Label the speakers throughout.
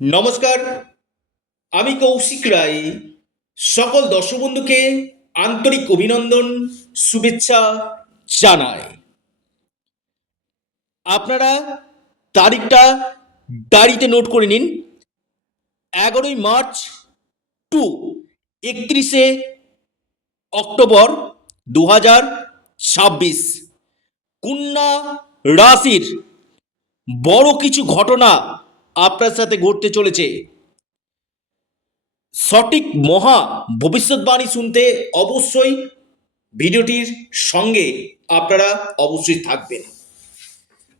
Speaker 1: নমস্কার, আমি কৌশিক রায়। সকল দর্শক বন্ধুকে আন্তরিক অভিনন্দন, শুভেচ্ছা জানাই। আপনারা তারিখটা ডায়েরিতে নোট করে নিন। এগারোই মার্চ টু একত্রিশে অক্টোবর দু হাজার ছাব্বিশ। কন্যা রাশির বড় কিছু ঘটনা আপনার সাথে ঘটতে চলেছে। সঠিক মহা ভবিষ্যৎবাণী শুনতে অবশ্যই ভিডিওটির সঙ্গে আপনারা অবশ্যই থাকবেন।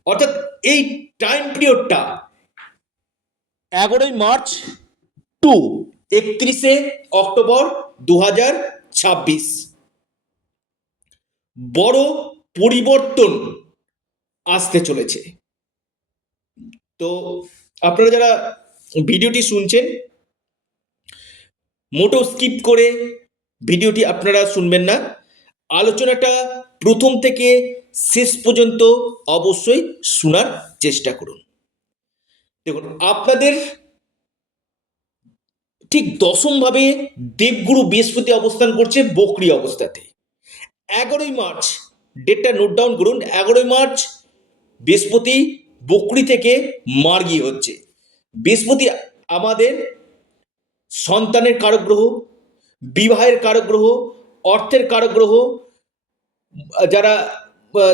Speaker 1: অর্থাৎ এই টাইম পিরিয়ডটা এগারোই মার্চ টু একত্রিশে অক্টোবর দু ছাব্বিশ। বড় পরিবর্তন আসতে চলেছে। তো আপনারা যারা ভিডিওটি শুনছেন, মোটো স্কিপ করে ভিডিওটি আপনারা শুনবেন না। আলোচনাটা প্রথম থেকে শেষ পর্যন্ত অবশ্যই শোনার চেষ্টা করুন। দেখুন, আপনাদের ঠিক দশমভাবে দেবগুরু বৃহস্পতি অবস্থান করছে বকরি অবস্থাতে। এগারোই মার্চ ডেটটা নোট ডাউন করুন, এগারোই মার্চ বৃহস্পতি বকরি থেকে মার্গি হচ্ছে। বৃহস্পতি আমাদের সন্তানের কারক গ্রহ বিবাহের কারক গ্রহ অর্থের কারক গ্রহ যারা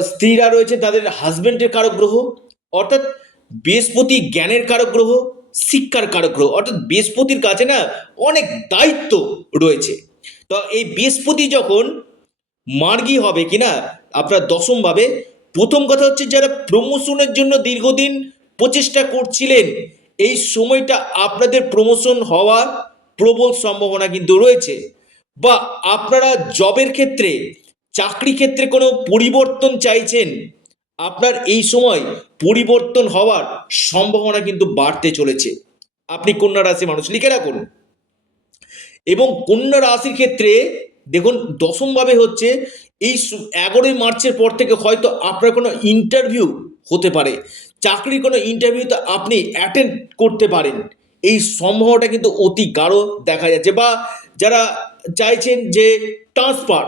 Speaker 1: স্ত্রীরা রয়েছে তাদের হাজবেন্ডের কারক গ্রহ অর্থাৎ বৃহস্পতি জ্ঞানের কারক গ্রহ শিক্ষার কারক গ্রহ অর্থাৎ বৃহস্পতির কাছে না অনেক দায়িত্ব রয়েছে। তো এই বৃহস্পতি যখন মার্গী হবে কিনা, আপনার দশমভাবে প্রথম কথা হচ্ছে যারা প্রমোশনের জন্য দীর্ঘদিন প্রচেষ্টা করছিলেন, এই সময়টা আপনাদের প্রমোশন হওয়ার প্রবল সম্ভাবনা কিন্তু রয়েছে। বা আপনারা জবের ক্ষেত্রে, চাকরি ক্ষেত্রে কোনো পরিবর্তন চাইছেন, আপনার এই সময় পরিবর্তন হওয়ার সম্ভাবনা কিন্তু বাড়তে চলেছে। আপনি কন্যা রাশি মানুষ, লিখে রাখুন। এবং কন্যা রাশির ক্ষেত্রে, দেখুন, দশমভাবে হচ্ছে এই এগারোই মার্চের পর থেকে হয়তো আপনার কোনো ইন্টারভিউ হতে পারে। চাকরির কোনো ইন্টারভিউতে আপনি অ্যাটেন্ড করতে পারেন। এই সম্ভাবনাটা কিন্তু অতি গাঢ় দেখা যাচ্ছে বা যারা চাইছেন যে ট্রান্সফার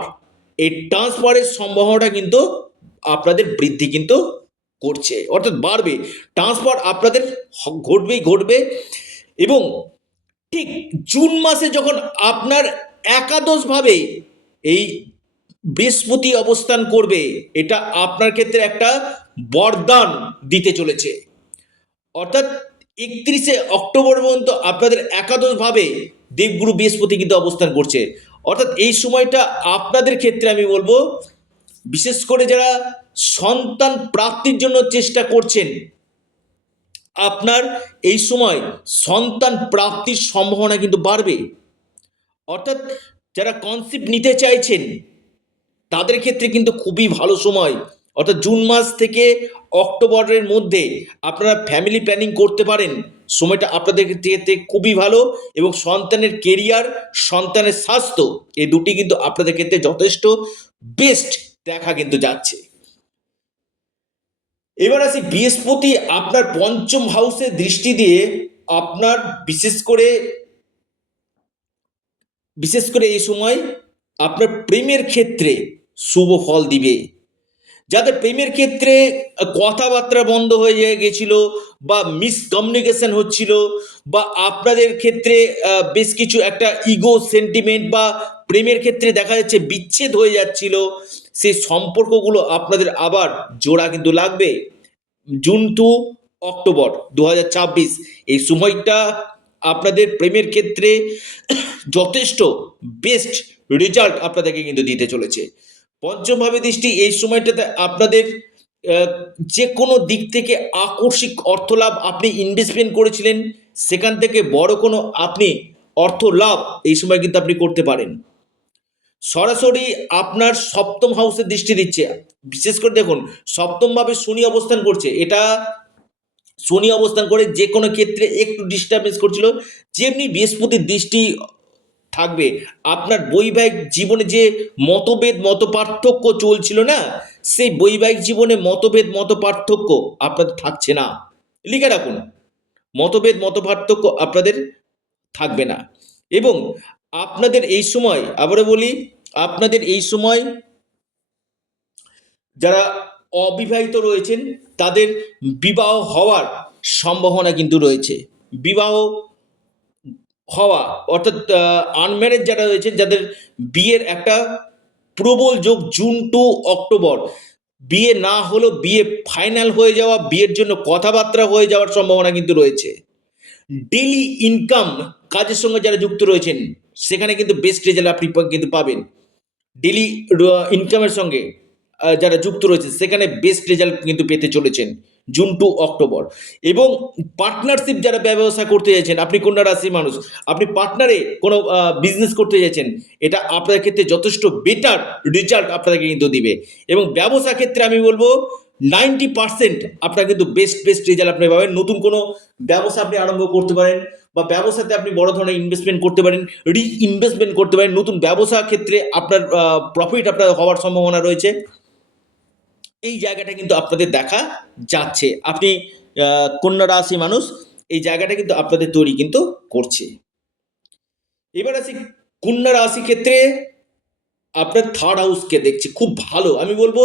Speaker 1: এই ট্রান্সফারের সম্ভাবনাটা কিন্তু আপনাদের বৃদ্ধি কিন্তু করছে, অর্থাৎ বাড়বে। ট্রান্সফার আপনাদের ঘটবেই ঘটবে এবং ঠিক জুন মাসে যখন আপনার একাদশভাবে এই বৃহস্পতি অবস্থান করবে, এটা আপনার ক্ষেত্রে একটা বরদান দিতে চলেছে। অর্থাৎ একত্রিশে অক্টোবর পর্যন্ত আপনাদের একাদশভাবে দেবগুরু বৃহস্পতি কিন্তু অবস্থান করছে। অর্থাৎ এই সময়টা আপনাদের ক্ষেত্রে আমি বলব, বিশেষ করে যারা সন্তান প্রাপ্তির জন্য চেষ্টা করছেন, আপনার এই সময় সন্তান প্রাপ্তির সম্ভাবনা কিন্তু বাড়বে। অর্থাৎ যারা কনসেপ্ট নিতে চাইছেন তাদের ক্ষেত্রে কিন্তু খুবই ভালো সময়। অর্থাৎ জুন মাস থেকে অক্টোবরের মধ্যে আপনারা ফ্যামিলি প্ল্যানিং করতে পারেন। সময়টা আপনাদের ক্ষেত্রে খুবই ভালো এবং সন্তানের কেরিয়ার সন্তানের স্বাস্থ্য এই দুটি কিন্তু আপনাদের ক্ষেত্রে যথেষ্ট বেস্ট দেখা কিন্তু যাচ্ছে। এবার আসি বৃহস্পতি আপনার পঞ্চম হাউসে দৃষ্টি দিয়ে আপনার বিশেষ করে বিশেষ করে এই সময় আপনার প্রেমের ক্ষেত্রে শুভ ফল দিবে। যাদের প্রেমের ক্ষেত্রে কথাবার্তা বন্ধ হয়ে গেছিল বা মিসকমিউনিকেশন হচ্ছিল বা আপনাদের ক্ষেত্রে বেশ কিছু একটা ইগো সেন্টিমেন্ট বা প্রেমের ক্ষেত্রে দেখা যাচ্ছে বিচ্ছেদ হয়ে যাচ্ছিল সেই সম্পর্কগুলো আপনাদের আবার জোড়া কিন্তু লাগবে। জুন টু অক্টোবর দু হাজার ছাব্বিশ, এই সময়টা আপনাদের প্রেমের ক্ষেত্রে যথেষ্ট বেস্ট রেজাল্ট আপনাদেরকে কিন্তু দিতে চলেছে। পঞ্চমভাবে দৃষ্টি এই সময়টাতে আপনাদের যে কোনো দিক থেকে আকস্মিক অর্থ লাভ আপনি ইনভেস্টমেন্ট করেছিলেন, সেখান থেকে বড় কোনো আপনি অর্থ লাভ এই সময় কিন্তু আপনি করতে পারেন। সরাসরি আপনার সপ্তম হাউসে দৃষ্টি দিচ্ছে। বিশেষ করে দেখুন, সপ্তমভাবে শনি অবস্থান করছে। এটা শনি অবস্থান করে যে কোনো ক্ষেত্রে একটু ডিস্টারবেন্স করছিল। যেমনি বৃহস্পতির দৃষ্টি থাকবে। আপনার বৈবাহিক জীবনে যে মতভেদ মত পার্থক্য চলছিল না, সেই বৈবাহিক জীবনে মতভেদ মত পার্থক্য আপনাদের থাকছে না। লিখে রাখুন, মতভেদ, মতপার্থক্য আপনাদের থাকবে না। এবং আপনাদের এই সময়, আবারও বলি, আপনাদের এই সময় যারা অবিবাহিত রয়েছেন, তাদের বিবাহ হওয়ার সম্ভাবনা কিন্তু রয়েছে। বিবাহ হওয়া, অর্থাৎ আনম্যারেজ যারা রয়েছেন, যাদের বিয়ের একটা প্রবল যোগ জুন টু অক্টোবর। বিয়ে না হলেও বিয়ে ফাইনাল হয়ে যাওয়া, বিয়ের জন্য কথাবার্তা হয়ে যাওয়ার সম্ভাবনা কিন্তু রয়েছে। ডেলি ইনকাম কাজের সঙ্গে যারা যুক্ত রয়েছেন, সেখানে কিন্তু বেস্ট রেজাল্ট আপনি কিন্তু পাবেন। ডেলি ইনকামের সঙ্গে যারা যুক্ত রয়েছে সেখানে বেস্ট রেজাল্ট কিন্তু পেতে চলেছেন। June to October. এবং পার্টনারশিপ যারা ব্যবসা করতে চাইছেন আপনি কন্যা রাশির মানুষ? আপনি পার্টনারে কোনো বিজনেস করতে চাইছেন এটা আপনাদের ক্ষেত্রে যথেষ্ট বেটার রেজাল্ট আপনাদেরকে কিন্তু দিবে। এবং ব্যবসা ক্ষেত্রে আমি বলব নাইনটি পার্সেন্ট আপনার কিন্তু বেস্ট বেস্ট রেজাল্ট আপনি পাবেন। নতুন কোনো ব্যবসা আপনি আরম্ভ করতে পারেন বা ব্যবসাতে আপনি বড় ধরনের ইনভেস্টমেন্ট করতে পারেন রি ইনভেস্টমেন্ট করতে পারেন। নতুন ব্যবসা ক্ষেত্রে আপনার প্রফিট আপনার হওয়ার সম্ভাবনা রয়েছে। এই জায়গাটা কিন্তু আপনাদের দেখা যাচ্ছে। আপনি কন্যা রাশি মানুষ, এই জায়গাটা কিন্তু আপনাদের তৈরি কিন্তু করছে। এবার আসি কন্যা রাশি ক্ষেত্রে আপনার থার্ড হাউসকে দেখছি, খুব ভালো। আমি বলব,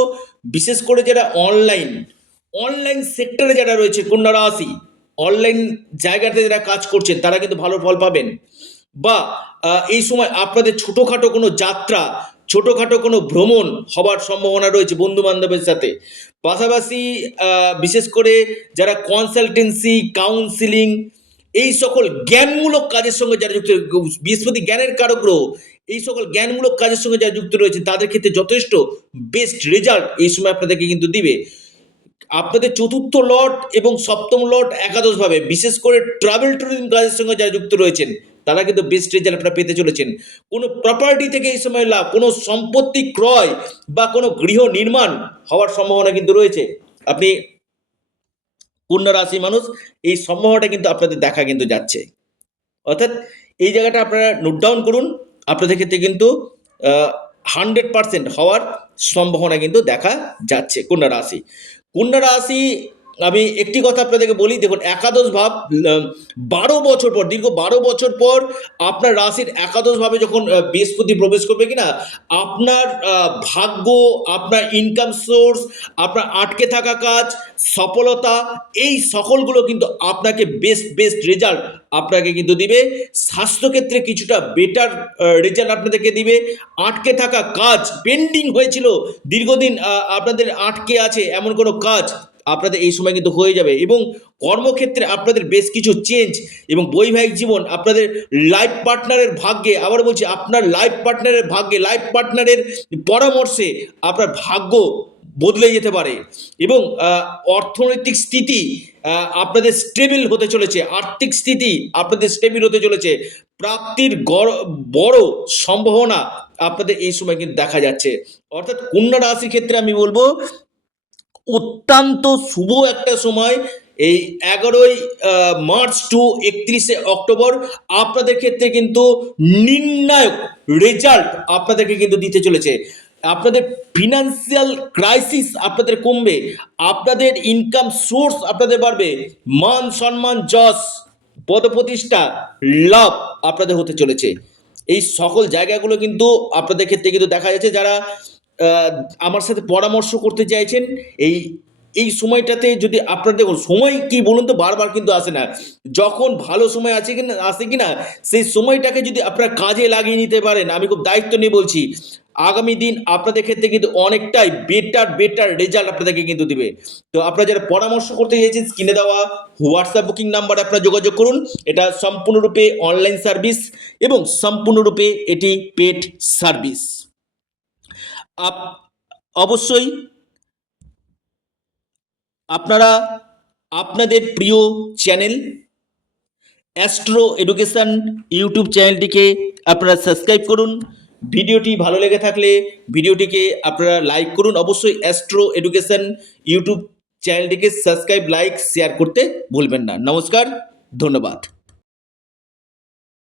Speaker 1: বিশেষ করে যারা অনলাইন অনলাইন সেক্টরে যারা রয়েছে, কন্যা রাশি অনলাইন জায়গাতে যারা কাজ করছেন, তারা কিন্তু ভালো ফল পাবেন। বা এই সময় আপনাদের ছোটোখাটো কোনো যাত্রা ছোটোখাটো কোনো ভ্রমণ হবার সম্ভাবনা রয়েছে বন্ধু বান্ধবের সাথে। পাশাপাশি বিশেষ করে যারা কনসালটেন্সি কাউন্সিলিং এই সকল জ্ঞানমূলক কাজের সঙ্গে যারা যুক্ত, বৃহস্পতি জ্ঞানের কারক গ্রহ এই সকল জ্ঞানমূলক কাজের সঙ্গে যারা যুক্ত রয়েছে, তাদের ক্ষেত্রে যথেষ্ট বেস্ট রেজাল্ট এই সময় আপনাদেরকে কিন্তু দিবে। আপনাদের চতুর্থ লট এবং সপ্তম লট একাদশভাবে, বিশেষ করে ট্রাভেল ট্যুরিজম কাজের সঙ্গে যারা যুক্ত রয়েছেন তারা কিন্তু বেস্ট রেজাল্ট আপনারা পেতে চলেছেন। কোনো প্রপার্টি থেকে এই সময় লাভ, কোনো সম্পত্তি ক্রয় বা কোনো গৃহ নির্মাণ হওয়ার সম্ভাবনা কিন্তু রয়েছে। আপনি কন্যা রাশি মানুষ, এই সম্ভাবনাটা কিন্তু আপনাদের দেখা কিন্তু যাচ্ছে। অর্থাৎ এই জায়গাটা আপনারা নোট ডাউন করুন, আপনাদের ক্ষেত্রে কিন্তু হান্ড্রেড পার্সেন্ট হওয়ার সম্ভাবনা কিন্তু দেখা যাচ্ছে কন্যা রাশি। কন্যা রাশি আমি একটি কথা আপনাদেরকে বলি, দেখুন, একাদশ ভাব বারো বছর পর, দীর্ঘ বারো বছর পর আপনার রাশির একাদশ ভাবে যখন বৃহস্পতি প্রবেশ করবে কিনা, আপনার ভাগ্য, আপনার ইনকাম সোর্স আপনার আটকে থাকা কাজ, সফলতা, এই সকলগুলো কিন্তু আপনাকে বেস্ট বেস্ট রেজাল্ট আপনাকে কিন্তু দিবে। স্বাস্থ্যক্ষেত্রে কিছুটা বেটার রেজাল্ট আপনাদেরকে দিবে। আটকে থাকা কাজ পেন্ডিং হয়েছিল, দীর্ঘদিন আপনাদের আটকে আছে এমন কোনো কাজ আপনাদের এই সময় কিন্তু হয়ে যাবে এবং কর্মক্ষেত্রে আপনাদের বেশ কিছু চেঞ্জ এবং বৈবাহিক জীবন আপনাদের লাইফ পার্টনারের ভাগ্যে আবার বলছি, আপনার লাইফ পার্টনারের ভাগ্যে লাইফ পার্টনারের পরামর্শে আপনার ভাগ্য বদলে যেতে পারে এবং অর্থনৈতিক স্থিতি আপনাদের স্টেবিল হতে চলেছে, আর্থিক স্থিতি আপনাদের স্টেবিল হতে চলেছে, প্রাপ্তির বড় সম্ভাবনা আপনাদের এই সময় কিন্তু দেখা যাচ্ছে। অর্থাৎ কন্যা রাশির ক্ষেত্রে আমি বলব অত্যন্ত শুভ একটা সময়। এই এগারোই মার্চ টু একত্রিশে অক্টোবর আপনাদের ক্ষেত্রে কিন্তু নির্ণায়ক রেজাল্ট আপনাদেরকে কিন্তু দিতে চলেছে। আপনাদের ফিনান্সিয়াল ক্রাইসিস আপনাদের কমবে, আপনাদের ইনকাম সোর্স আপনাদের বাড়বে, মান সম্মান, যশ, পদপ্রতিষ্ঠা, লাভ আপনাদের হতে চলেছে। এই সকল জায়গাগুলো কিন্তু আপনাদের ক্ষেত্রে কিন্তু দেখা যাচ্ছে যারা আমার সাথে পরামর্শ করতে চাইছেন, এই এই সময়টাতে যদি আপনার দেখুন, সময় কি বলুন তো, বারবার কিন্তু আসে না। যখন ভালো সময় আছে কিনা, আসে কিনা, সেই সময়টাকে যদি আপনারা কাজে লাগিয়ে নিতে পারেন, আমি খুব দায়িত্ব নিয়ে বলছি, আগামী দিন আপনাদের ক্ষেত্রে কিন্তু অনেকটাই বেটার বেটার রেজাল্ট আপনাদেরকে কিন্তু দিবে। তো আপনারা যারা পরামর্শ করতে চাইছেন, স্ক্রিনে দেওয়া হোয়াটসঅ্যাপ বুকিং নাম্বারে আপনারা যোগাযোগ করুন। এটা সম্পূর্ণরূপে অনলাইন সার্ভিস এবং সম্পূর্ণরূপে এটি পেড সার্ভিস আপ, অবশ্যই আপনারা আপনাদের প্রিয় চ্যানেল অ্যাস্ট্রো এডুকেশন ইউটিউব চ্যানেলটিকে আপনারা সাবস্ক্রাইব করুন। ভিডিওটি ভালো লেগে থাকলে ভিডিওটিকে আপনারা লাইক করুন। অবশ্যই অ্যাস্ট্রো এডুকেশন ইউটিউব চ্যানেলটিকে সাবস্ক্রাইব, লাইক, শেয়ার করতে ভুলবেন না। নমস্কার, ধন্যবাদ।